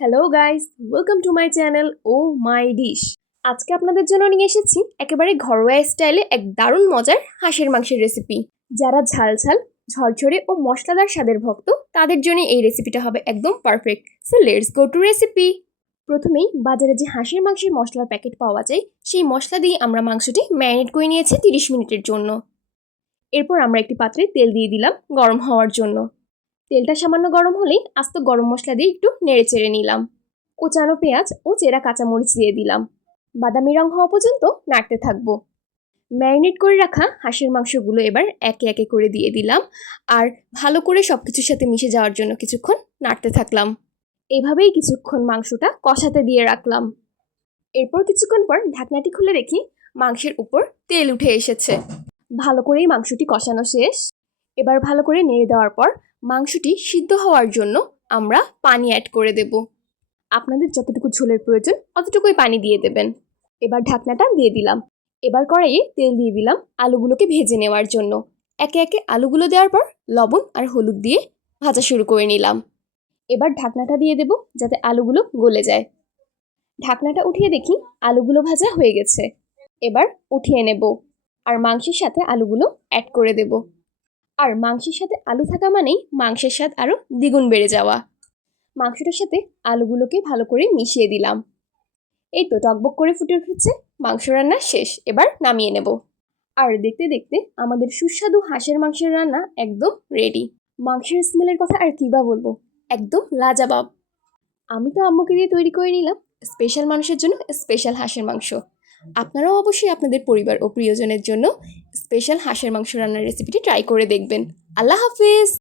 Hello guys, welcome to my channel oh my dish. আজকে আপনাদের জন্য নিয়ে এসেছি একেবারে ঘরোয়া স্টাইলে এক দারুণ মজার হাঁসের মাংসের রেসিপি। যারা ঝাল ঝাল, ঝরঝরে ও মশলাদার স্বাদের ভক্ত তাদের জন্য এই রেসিপিটা হবে একদম perfect. So let's go to recipe. প্রথমেই বাজারে যে হাঁসের মাংসের মশলার প্যাকেট পাওয়া যায় সেই মশলা দিয়ে আমরা মাংসটি ম্যারিনেট করে নিয়েছি 30 মিনিটের জন্য। এরপর আমরা একটি পাত্রে তেল দিয়ে দিলাম গরম হওয়ার জন্য। তেলটা সামান্য গরম হলেই আস্ত গরম মশলা দিয়ে একটু নেড়ে চেড়ে নিলাম। কোচানো পেঁয়াজ ও চেরা কাঁচামরিচ দিয়ে দিলাম। বাদামি রং হওয়া পর্যন্ত নাড়তে থাকবো। ম্যারিনেট করে রাখা হাঁসের মাংসগুলো এবার একে একে করে দিয়ে দিলাম আর ভালো করে সব কিছুর সাথে মিশে যাওয়ার জন্য কিছুক্ষণ নাড়তে থাকলাম। এভাবেই কিছুক্ষণ মাংসটা কষাতে দিয়ে রাখলাম। এরপর কিছুক্ষণ পর ঢাকনাটি খুলে দেখি মাংসের উপর তেল উঠে এসেছে। ভালো করেই মাংসটি কষানো শেষ। এবার ভালো করে নেড়ে দেওয়ার পর মাংসটি সিদ্ধ হওয়ার জন্য আমরা পানি অ্যাড করে দেব। আপনাদের যতটুকু ঝোলের প্রয়োজন অতটুকুই পানি দিয়ে দেবেন। এবার ঢাকনাটা দিয়ে দিলাম। এবার কড়াইয়ে তেল দিয়ে দিলাম আলুগুলোকে ভেজে নেওয়ার জন্য। একে একে আলুগুলো দেওয়ার পর লবণ আর হলুদ দিয়ে ভাজা শুরু করে নিলাম। এবার ঢাকনাটা দিয়ে দেব যাতে আলুগুলো গলে যায়। ঢাকনাটা উঠিয়ে দেখি আলুগুলো ভাজা হয়ে গেছে। এবার উঠিয়ে নেব আর মাংসের সাথে আলুগুলো অ্যাড করে দেব। আর মাংসের সাথে আলু থাকা মানেই মাংসের স্বাদ আরও দ্বিগুণ বেড়ে যাওয়া। মাংসটার সাথে আলুগুলোকে ভালো করে মিশিয়ে দিলাম। এই তো টকবক করে ফুটে উঠেছে, মাংস রান্না শেষ। এবার নামিয়ে নেব। আর দেখতে দেখতে আমাদের সুস্বাদু হাঁসের মাংসের রান্না একদম রেডি। মাংসের স্মেলের কথা আর কী বা বলবো, একদম লাজবাব। আমি তো আম্মুকে দিয়ে তৈরি করে নিলাম স্পেশাল মানুষের জন্য স্পেশাল হাঁসের মাংস। আপনারাও অবশ্যই আপনাদের পরিবার ও প্রিয়জনের জন্য স্পেশাল হাঁসের মাংস রান্নার রেসিপিটি ট্রাই করে দেখবেন। আল্লাহ হাফিজ।